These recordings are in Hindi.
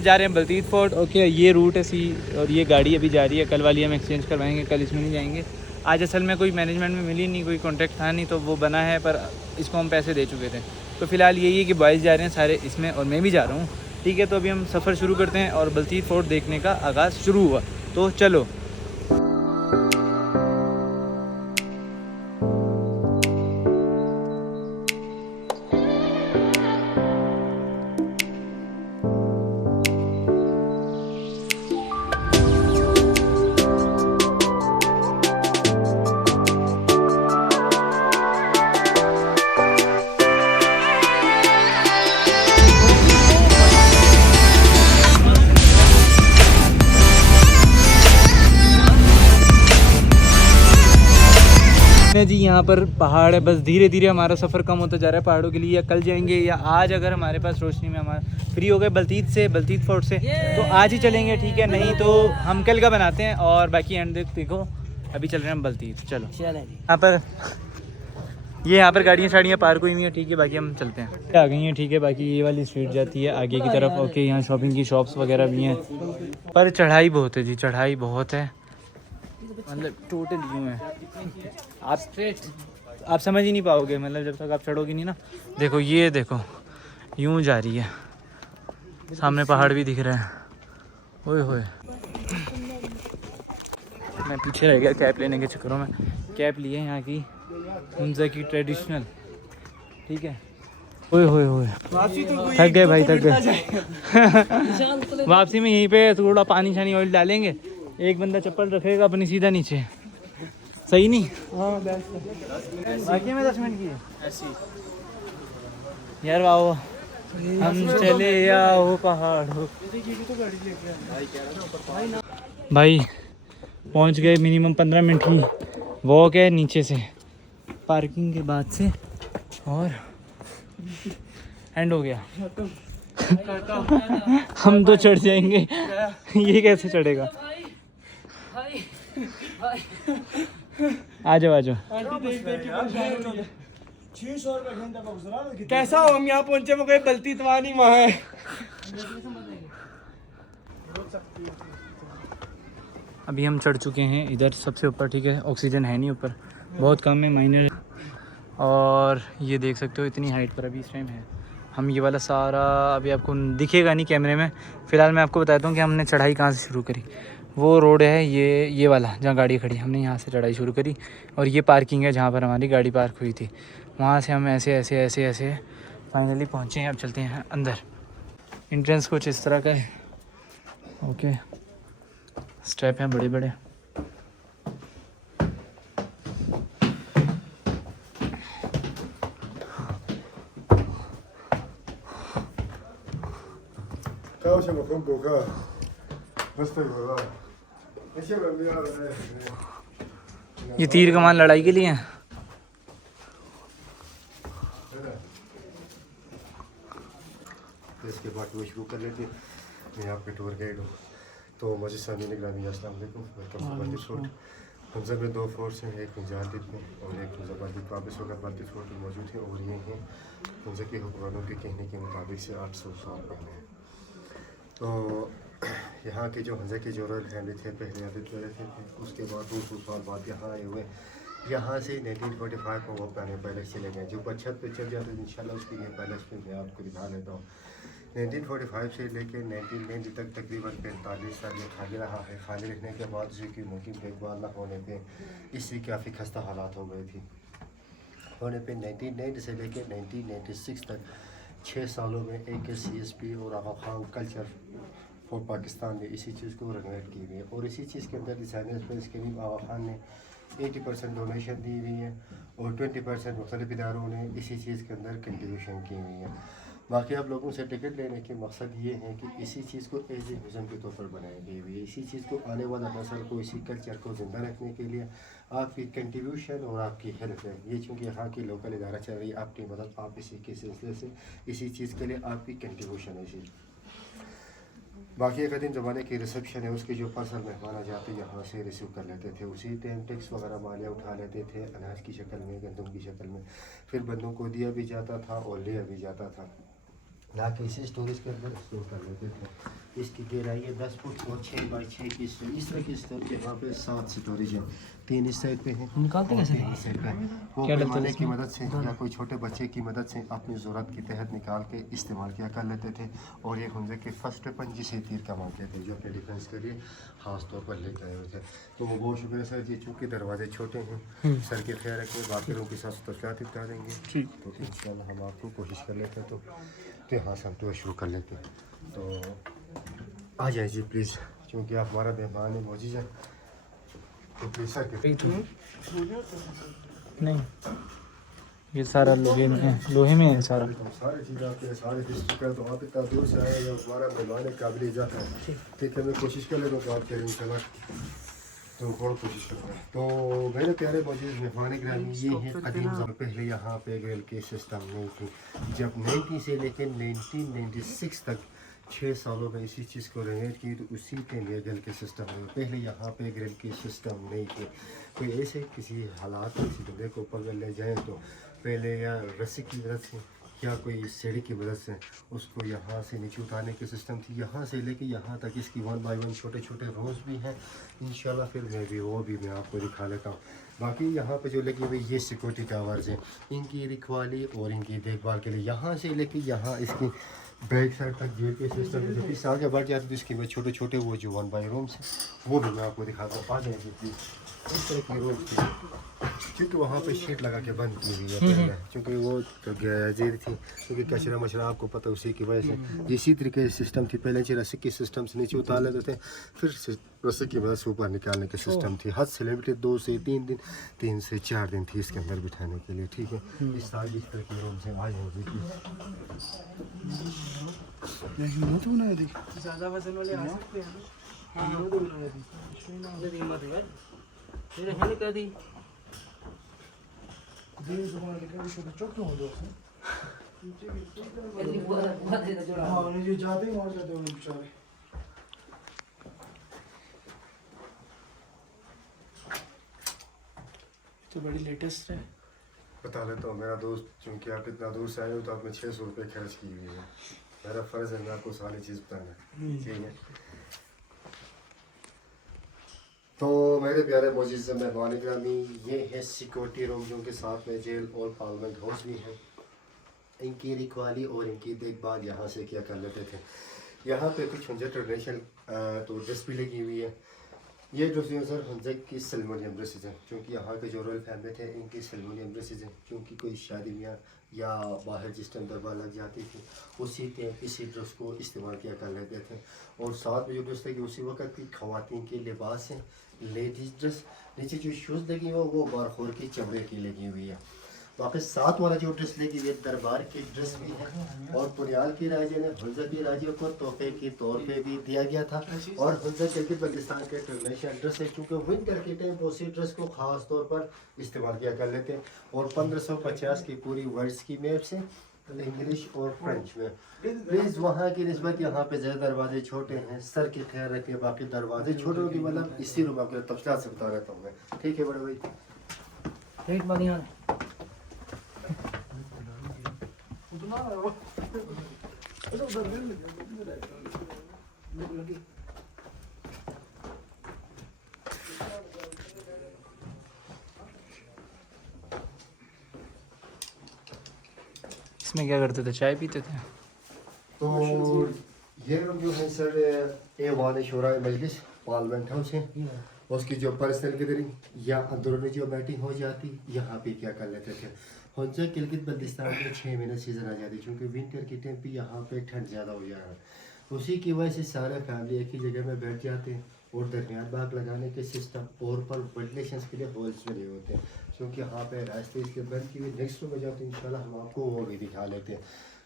जा रहे हैं बलतीत फोर्ट। ओके, ये रूट है सी, और ये गाड़ी अभी जा रही है, कल वाली हम एक्सचेंज करवाएंगे, कल इसमें नहीं जाएंगे। आज असल में कोई मैनेजमेंट में मिली नहीं, कोई कॉन्टैक्ट था नहीं, तो वो बना है, पर इसको हम पैसे दे चुके थे। तो फ़िलहाल यही है कि बॉयज़ जा रहे हैं सारे इसमें, और मैं भी जा रहा हूँ। ठीक है, तो अभी हम सफ़र शुरू करते हैं और बलतीत फोर्ट देखने का आगाज़ शुरू हुआ, तो चलो। जी यहाँ पर पहाड़ है, बस धीरे धीरे हमारा सफ़र कम होता जा रहा है पहाड़ों के लिए। या कल जाएंगे, या आज अगर हमारे पास रोशनी में हमारा फ्री हो गए बलतीत फोर्ट से, तो आज ही चलेंगे। ठीक है, नहीं तो हम कल का बनाते हैं। और बाकी एंड देखो, अभी चल रहे हैं हम बलतीत। चलो, यहाँ पर गाड़ियाँ शाड़ियाँ पार्क हुई हुई हैं। ठीक है, बाकी हम चलते हैं, आ गई हैं। ठीक है, बाकी ये वाली स्ट्रीट जाती है आगे की तरफ। ओके, यहाँ शॉपिंग की शॉप्स वगैरह भी हैं, पर चढ़ाई बहुत है जी, चढ़ाई बहुत है, मतलब टोटल यूँ है, आप समझ ही नहीं पाओगे, मतलब जब तक आप चढ़ोगे नहीं ना। देखो, ये देखो, यूँ जा रही है, सामने पहाड़ भी दिख रहा है। ओए होए, मैं पीछे रह गया कैप लेने के चक्करों में। कैप लिए यहाँ की हमजा की ट्रेडिशनल। ठीक है, ओए होए होए, थक गए भाई, थक गए। वापसी में यहीं पे थोड़ा पानी शानी ऑयल डालेंगे, एक बंदा चप्पल रखेगा अपनी सीधा नीचे, सही नहीं? हाँ, बाकी में 10 मिनट की है ऐसी यार। वाह, हम चले आओ पहाड़ हो भाई। पहुंच गए, मिनिमम 15 मिनट की वॉक है नीचे से, पार्किंग के बाद से, और एंड हो गया। हम तो चढ़ जाएंगे, ये कैसे चढ़ेगा? आ जाओ, आ जाओ। कैसा हो, हम यहाँ पहुंचे, वो कोई बलतीत वहाँ नहीं, वहाँ है। अभी हम चढ़ चुके हैं इधर सबसे ऊपर। ठीक है, ऑक्सीजन है नहीं ऊपर, बहुत कम है, माइनर। और ये देख सकते हो इतनी हाइट पर अभी इस टाइम है। हम ये वाला सारा अभी आपको दिखेगा नहीं कैमरे में। फ़िलहाल मैं आपको बताता हूँ कि हमने चढ़ाई कहाँ से शुरू करी। वो रोड है ये वाला जहाँ गाड़ी खड़ी, हमने यहाँ से चढ़ाई शुरू करी, और ये पार्किंग है जहाँ पर हमारी गाड़ी पार्क हुई थी। वहाँ से हम ऐसे ऐसे ऐसे ऐसे फाइनली पहुँचे हैं। अब चलते हैं अंदर। एंट्रेंस कुछ इस तरह का है। ओके, स्टेप हैं बड़े बड़े। ये तीर कमान लड़ाई के लिए हैं। इसके बाद वो शुरू कर लेते हैं। मैं आपके टूर गाइड हूँ। तो मस्जिद सामी निगरानी, अस्सलाम वालेकुम, welcome to Baltit fort. Hamza में 2 फोर्ट्स हैं, एक मुजाहिद में और एक मुजाहिद वापस होकर बलतीत फोर्ट में मौजूद है। और ये हैं हमजा के हुक्मरानों के कहने के मुताबिक से 800 साल पहले। तो यहाँ के जो हमजा के जो रॉयल फैमिली थे पहले आते थे, उसके बाद 200 साल बाद यहाँ आए हुए। यहाँ से 1945 में वो पुराने पैलेस चले गए, जो छत पे चल जाते हैं इंशाल्लाह उसकी ये पैलेस में मैं आपको दिखा देता हूँ। 1945 से लेकर 1990 तक तकरीबन 45 साल ये खाली रहा है। खाली रहने के बाद इसकी मुमकिन देखभाल न होने पे इसकी काफ़ी खस्ता हालात हो गई थी। होने पे 1990 से लेकर 1996 तक 6 सालों में AKCSP और आगा खान कल्चर फॉर पाकिस्तान ने इसी चीज़ को रेनोवेट की हुई है। और इसी चीज़ के अंदर डिज़ाइनर स्पेस के लिए आगा खान ने 80% डोनेशन दी हुई है, और 20% मुख्तलिफ इदारों ने इसी चीज़ के अंदर कंट्रीब्यूशन की हुई है। बाकी आप लोगों से टिकट लेने के मकसद ये है कि इसी चीज़ को एज ए म्यूज़ियम के तौर पर बनाई गई हुई है। इसी चीज़ को आने वाला नस्ल को इसी कल्चर को ज़िंदा रखने के लिए आपकी कंट्रीब्यूशन और आपकी हेल्प है। ये चूँकि यहाँ की लोकल इदारा चल रही है, आपकी मदद आप इसी के सिलसिले से इसी चीज़ के लिए आपकी कंट्रीब्यूशन है इसी। बाकी कदीम ज़माने की रिसेप्शन है, उसके जो पर्सनल मेहमान आ जाते यहाँ से रिसीव कर लेते थे। उसी टाइम टैक्स वगैरह मालिया उठा लेते थे, अनाज की शक्ल में, गंदम की शक्ल में। फिर बंदों को दिया भी जाता था और लिया भी जाता था, ना कि इसी स्टोरेज के अंदर स्टोर कर लेते थे। इसकी गहराई है 10 फुट और 6 बाई 6 की स्टोर। इस तरह की स्टोर के यहाँ पे 7 स्टोरेज है, 3 इस साइड पे है निकालते कैसे हैं? इस साइड पे। वो क्या डलता है पैमाने की इसमें? मदद से या कोई छोटे बच्चे की मदद से अपनी ज़रूरत के तहत निकाल के इस्तेमाल किया कर लेते थे। और ये हमजे के फर्स्ट वेपन जिसे तीर कमाते थे, जो अपने डिफेंस के लिए ख़ास तौर पर लेके आए हुए थे। तो बहुत शुक्रिया सर जी, चूँकि दरवाजे छोटे हैं सर के ख्याल रखें, बाकी लोगों के साथ तफसीलात बता देंगे तो इंशाल्लाह हम आपको कोशिश कर लेते हैं। तो यहाँ से हम तो शुरू कर लेते हैं। तो आ जाए जी प्लीज़, क्योंकि आप हमारा मेहमान है मौजूद है, तो प्लीज़ सर के नहीं, ये सारा लोहे में है, लोहे में है सारा। सारी चीज़ आपके सारे डिस्ट्रिक्ट तो आप इतना दूर से आए, जब हमारा मेहमान काबिल इजाज़त है, ठीक है मैं कोशिश कर लेता हूँ तो आपके इंशाल्लाह तो बहुत कोशिश करूँगा। तो मेरे प्यारे मौजूद मेहमान ग्रामी, ये है कदीम ज़माने, पहले यहाँ पे रेल के सिस्टम नहीं थी। जब 90 से लेकर 1996 तक 6 सालों में इसी चीज़ को रेनेट की, तो उसी के लिए रेल के सिस्टम हुए। पहले यहाँ पे रेल के सिस्टम नहीं थे। कोई ऐसे किसी हालात में किसी बंदे को पकड़ ले जाए तो पहले या रस्सी की मदद से या कोई सीढ़ी की मदद से उसको यहाँ से नीचे उतारने की सिस्टम थी। यहाँ से लेके यहाँ तक इसकी 1 बाय 1 छोटे छोटे रोज़ भी हैं इंशाल्लाह, फिर वो भी मैं आपको दिखा लेता हूँ। बाकी यहाँ पे जो लगी हुई ये सिक्योरिटी टावर्स हैं, इनकी रखवाली और इनकी देखभाल के लिए यहाँ से लेके यहाँ इसकी बैक साइड तक गेट के सिस्टम है। जब इस आगे बढ़ जाते तो इसके में छोटे छोटे वो जो 1 बाय रूम्स हैं वो भी मैं आपको दिखाता हूँ। आ जाएंगे प्लीज़। इस तरह की रूम थी, क्योंकि वहाँ पे शीट लगा के बंद की हुई है पहले, क्योंकि वो तो गैजेर थी, क्योंकि कचरा मचरा आपको पता उसी की वजह से। इसी तरीके से सिस्टम थी पहले, रस्सी के सिस्टम से नीचे उतार लेते थे, फिर रस्सी की मदद से ऊपर निकालने की सिस्टम थी। हद से लिमिटेड 2 से 3 दिन, 3 से 4 दिन थी इसके अंदर बिठाने के लिए, ठीक है। इस तरह की रूम से आ जाएगी। ज़्यादा वजन वाले आ सकते हैं ना? हिम्मत है तेरे है कर दी दिन जुबान लेकर छोटे छोटे हो दो हाँ ये जाते हैं वहाँ जाते हैं बेचारे। तो बड़ी लेटेस्ट है। बता देता हूँ मेरा दोस्त, चूँकि आप इतना दूर से आए हो तो आपने 600 रुपये खर्च की हुई है। मेरा फ़र्ज़ है मैं आपको सारी चीज़ बताना, ठीक है। तो मेरे प्यारे मोजिज़ मेहमान ग्रामी, ये है सिक्योरिटी रूम जो के साथ में जेल और पार्लियामेंट हाउस भी है। इनकी रखवाली और इनकी देखभाल यहाँ से क्या कर लेते थे। यहाँ पे कुछ हंजा ट्रेडिशनल तो ड्रेस भी लगी हुई है। ये ड्रेस सर हंजा की सेरेमोनियल ड्रेसेज हैं, क्योंकि यहाँ के जो रॉयल फैमिली थे इनकी सेरेमोनियल ड्रेसेज हैं, क्योंकि कोई शादी में या बाहर जिस टाइम दरबार लग जाती थी उसी टाइम इसी ड्रेस को इस्तेमाल किया कर लेते थे। और साथ में जो ड्रेस लगी उसी वक्त की ख़वातीन के लिबास हैं, लेडीज ड्रेस। नीचे जो शूज़ लगी हुई वो बारखोर की चमड़े की लगी हुई है। वापस साथ वाला जो ड्रेस लगी हुई है दरबार की ड्रेस भी है, और पुनियाल के राजे ने हुंजा के राजे को तोहफे के तौर पे भी दिया गया था। और हुंजा के बल्तिस्तान के ट्रेडिशनल ड्रेस है, क्योंकि विंटर के टाइम उसी ड्रेस को ख़ास तौर पर इस्तेमाल किया कर लेते हैं। और 1550 की पूरी वर्ल्ड की मैप से इंग्लिश और फ्रेंच में। प्लीज़ वहाँ की निस्बत यहाँ पे ज़्यादा दरवाजे छोटे हैं, सर के ख्याल रखें। बाकी दरवाजे छोटे होगी, मतलब इसी रूम आपके तफसीलात से बता रहता हूँ मैं, ठीक है बड़े भाई। इसमें क्या करते थे, चाय पीते थे? तो ये रूम जो है सर ए1 शोरा मजलिस पार्लियामेंट हाउस है, उसकी जो पर्सनल गैदरिंग या अंदरूनी जो मीटिंग हो जाती यहाँ पे क्या कर लेते थे। हंजा गिलगित बल्तिस्तान में 6 महीने सीज़न आ जाती, क्योंकि विंटर के टाइम पे यहाँ पे ठंड ज़्यादा हो जाए, उसी की वजह से सारे फैमिली एक ही जगह में बैठ जाते हैं। और दरमियान बाग लगाने के सिस्टम और पर वेंटिलेशन के लिए होल्स बने होते हैं, क्योंकि यहाँ पे रास्ते इसके बंद की हुई। नेक्स्ट रूम में जाते हैं इंशाल्लाह हम आपको वो भी दिखा लेते हैं,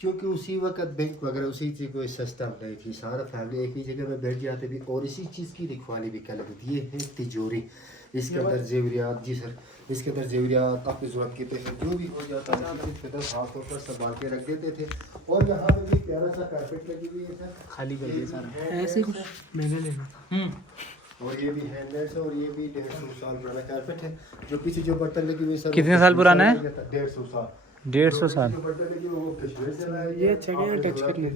क्योंकि उसी वक्त बैंक वगैरह उसी चीज़ कोई सिस्टम नहीं थी, सारा फैमिली एक ही जगह में बैठ जाते भी और इसी चीज़ की रखवाली भी कर लेते थे। ये है तिजोरी, इसके अंदर जेवरियात, जी सर, इसके अंदर जेवरियात अपनी ज़रूरत के तहत जो भी हो जाता है इसके अंदर हाथ पर संभाल के रख देते थे। और यहाँ पे भी प्यारा सा कारपेट लगी हुई है सर, खाली कर दिया सारा, ऐसे कुछ मैंने लेना था। और ये भी हैंडमेड है, और ये भी 150 साल पुराना कारपेट है। जो पीछे जो बर्तन लगी हुई है सर, कितने साल पुराना है? 150 साल। 150 साल। ये अच्छा है टच करने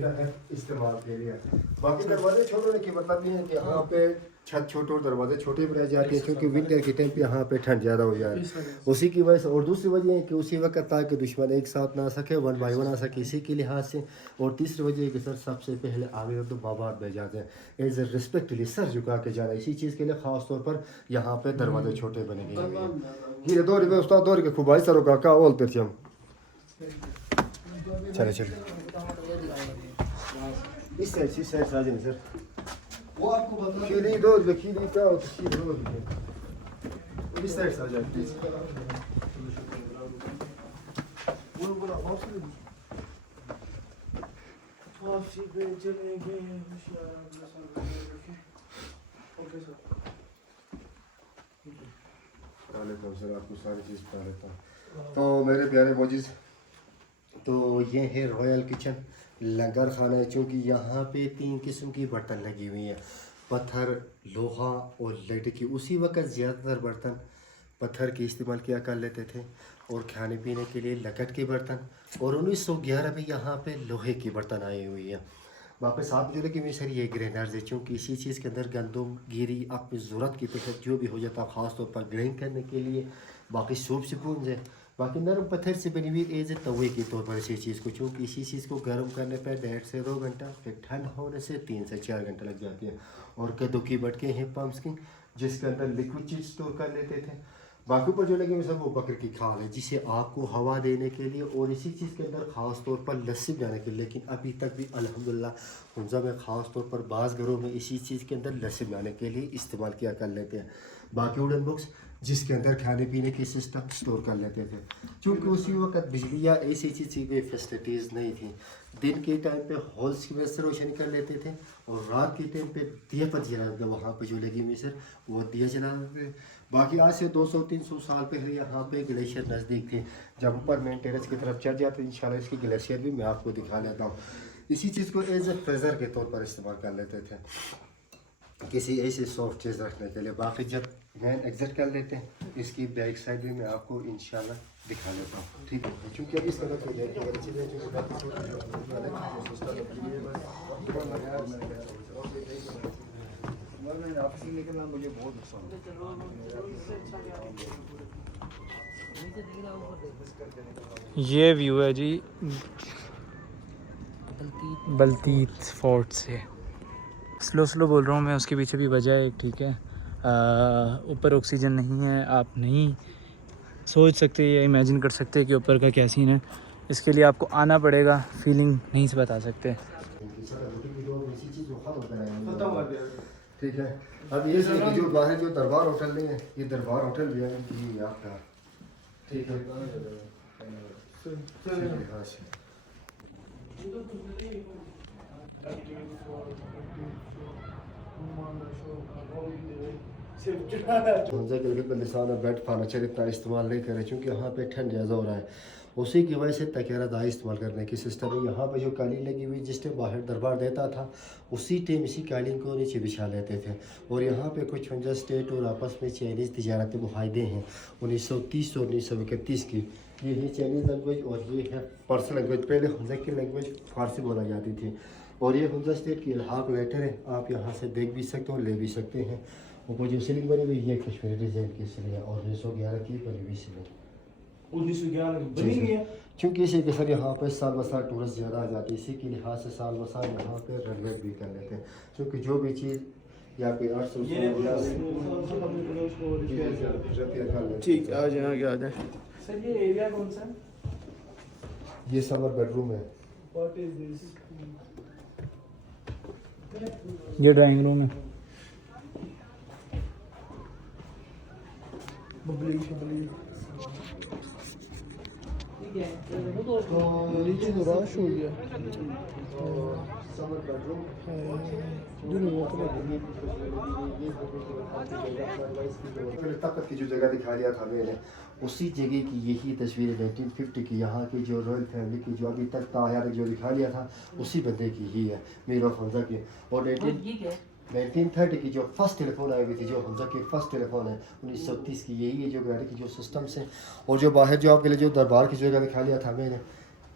इस्तेमाल के लिए। बाकी दरवाजे छोड़ने की मतलब ये है कि यहाँ पे छत छोटे और दरवाजे छोटे भी रह जाते हैं क्योंकि विंटर के टाइम पे यहाँ पे ठंड ज़्यादा हो जाए उसी की वजह से। और दूसरी वजह है कि उसी वक्त ताकि दुश्मन एक साथ ना आ सके, 1 by 1 आ सके, इसी के लिहाज से। और तीसरी वजह है कि सर सबसे पहले आगे तो बाबार बह जाते हैं एज ए रिस्पेक्टली सर झुका के जाना, इसी चीज़ के लिए ख़ास तौर पर यहाँ पे दरवाजे छोटे बने गए हैं। दौड़ उस्ताद दौड़ के खुबाई सरों का क्या बोलते थे हम। चले चले इस साइड से आ जाए सर। वो आपको बता खीरी दो खीरी क्या होता है, खीरी दो इस साइड से आ जाए प्लीज। वो बोला वापसी पे चलेंगे ओके सर। बता लेता हूँ सर, आपको सारी चीज़ बता लेता हूँ। तो मेरे प्यारे मोजिज़, तो ये है रॉयल किचन लंगर खाना है। चूँकि यहाँ पे 3 किस्म की बर्तन लगी हुई हैं, पत्थर, लोहा और लकड़ी। उसी वक्त ज़्यादातर बर्तन पत्थर के इस्तेमाल किया कर लेते थे और खाने पीने के लिए लकड़ी के बर्तन। और 1911 में यहाँ पे लोहे की बर्तन आई हुई हैं। वापस आप जो कि सर ये ग्राइंडर्स है, चूँकि इसी चीज़ के अंदर गंदम गिरी अपनी ज़रूरत की तहत जो भी हो जाता है ख़ास तौर पर ग्राइंड करने के लिए। बाकी सूप स्पून है, बाकी नरम पत्थर से बनी हुई एज तवे के तौर पर इसी चीज़ को, चूँकि इसी चीज़ को गर्म करने पर 1.5 से 2 घंटा, फिर ठंड होने से 3 से 4 घंटे लग जाते हैं। और कद्दू की बटके हैं पम्पकिन, जिसके अंदर लिक्विड चीज़ स्टोर कर लेते थे। बाकी ऊपर जो लगे हुए सब वो बकरे की खाल है, जिसे आग को हवा देने के लिए और इसी चीज़ के अंदर ख़ास तौर पर लस्सी बनाने के लिए। लेकिन अभी तक भी अल्हम्दुलिल्लाह हुंजा में ख़ास तौर पर बाज़ घरों में इसी चीज़ के अंदर लस्सी बनाने के लिए इस्तेमाल किया कर लेते हैं। बाकी वुडन बॉक्स जिसके अंदर खाने पीने की सिस्टम स्टोर कर लेते थे, क्योंकि उसी वक्त बिजली या ऐसी चीज़ की कोई फैसिलिटीज़ नहीं थी। दिन के टाइम पे हॉल्स की वजह से रोशनी कर लेते थे और रात के टाइम पे दिया पर जलाते, वहाँ पे जो लगी हुई सर वो दिया जलाते थे। बाकी आज से 200-300 साल पहले यहाँ पे ग्लेशियर नज़दीक थे। जब ऊपर मेन टेरेस की तरफ चढ़ जाते इंशाल्लाह इसकी ग्लेशियर भी मैं आपको दिखा लेता हूँ। इसी चीज़ को एज ए फ्रीज़र के तौर पर इस्तेमाल कर लेते थे, किसी ऐसी सॉफ्ट चीज़ रखने के लिए। बाकी जब मैन एग्जिट कर लेते हैं इसकी बैक साइड भी मैं आपको इंशाल्लाह दिखा लेता हूँ, ठीक है। क्योंकि अब इस तरह की निकलना मुझे बहुत नुकसान। ये व्यू है जी बल्तीत फोर्ट से। स्लो स्लो बोल रहा हूँ मैं, उसके पीछे भी वजह है, ठीक है। ऊपर ऑक्सीजन नहीं है, आप नहीं सोच सकते या इमेजिन कर सकते कि ऊपर का क्या सीन है। इसके लिए आपको आना पड़ेगा, फीलिंग नहीं से बता सकते। ठीक है। अब ये जो बाहर जो दरबार होटल नहीं है, ये दरबार होटल भी है जी आपका, ठीक है। बेड फर्नीचर इतना इस्तेमाल नहीं करें क्योंकि यहाँ पे ठंड ज़्यादा हो रहा है, उसी की वजह से तकिया दाई इस्तेमाल करने की सिस्टम है। यहाँ पे जो कालीन लगी हुई जिस टाइम बाहर दरबार देता था उसी टाइम इसी कालीन को नीचे बिछा लेते थे। और यहाँ पे कुछ 50 स्टेट और आपस में चाइनीज़ तजारती मुआहदे हैं 1930 और 1931 की। ये है चाइनीज़ लैंग्वेज और ये है पर्सियन लैंग्वेज। पहले हुंजा की लैंग्वेज फारसी बोला जाती थी। और ये हुंजा स्टेट की इल्हाक लेटर है, आप यहाँ से देख भी सकते हो, ले भी सकते हैं। ऊपर जो सीलिंग बनी हुई ये कश्मीरी डिज़ाइन की सीलिंग है और 1911 की बनी हुई सीलिंग। 1911 बनी हुई है क्योंकि इसी के सर यहाँ पर साल ब साल टूरिस्ट ज़्यादा आ जाती है, इसी के लिहाज से साल ब साल यहाँ पे रेनोवेट भी कर लेते हैं। क्योंकि जो भी चीज़ या कोई आर्ट ठीक है, आ जाए आगे आ जाए। सर ये एरिया कौन सा है? ये समर बेडरूम है। What is this? ये ड्राइंग रूम है। तो नीचे तो रश हो गया। समर बेडरूम ताकत की जो जगह दिखा दिया था मैंने, उसी जगह की यही तस्वीर 1950 की यहाँ की जो रॉयल फैमिली की जो अभी तक तायार जो दिखा दिया था उसी बंदे की ही है, मीर ऑफ हमजा की। और 1930 की जो फर्स्ट टेलीफोन आई हुई थी, जो हमजा की फर्स्ट टेलीफोन है 1930 की, यही है जो गाड़ी की जो सिस्टम्स हैं। और जो बाहर जो आपके लिए जो दरबार की जगह दिखा लिया था मैंने,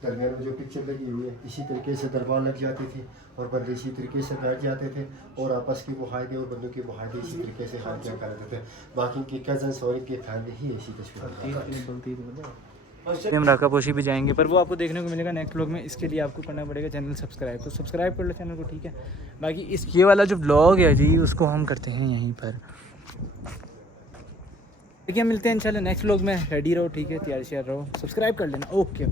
दरमियान में जो पिक्चर लगी हुई है, इसी तरीके से दरबार लग जाती थी और बंदे इसी तरीके से बैठ जाते थे और आपस के मुहायदे और बंदों के मुहायदे इसी तरीके से हाल क्या करते थे। बाकी इनकी कज़न्स और इनकी फैमिली ही ऐसी तस्वीर। हम राका पोशी भी जाएंगे, पर वो आपको देखने को मिलेगा नेक्स्ट व्लॉग में। इसके लिए आपको करना पड़ेगा चैनल सब्सक्राइब, तो सब्सक्राइब कर लो चैनल को, ठीक है। बाकी इस ये वाला जो व्लॉग है जी, उसको हम करते हैं यहीं पर। देखिए मिलते हैं इंशाल्लाह नेक्स्ट व्लॉग में। रेडी रहो, ठीक है, तैयार श्यार रहो, सब्सक्राइब कर लेना। ओके।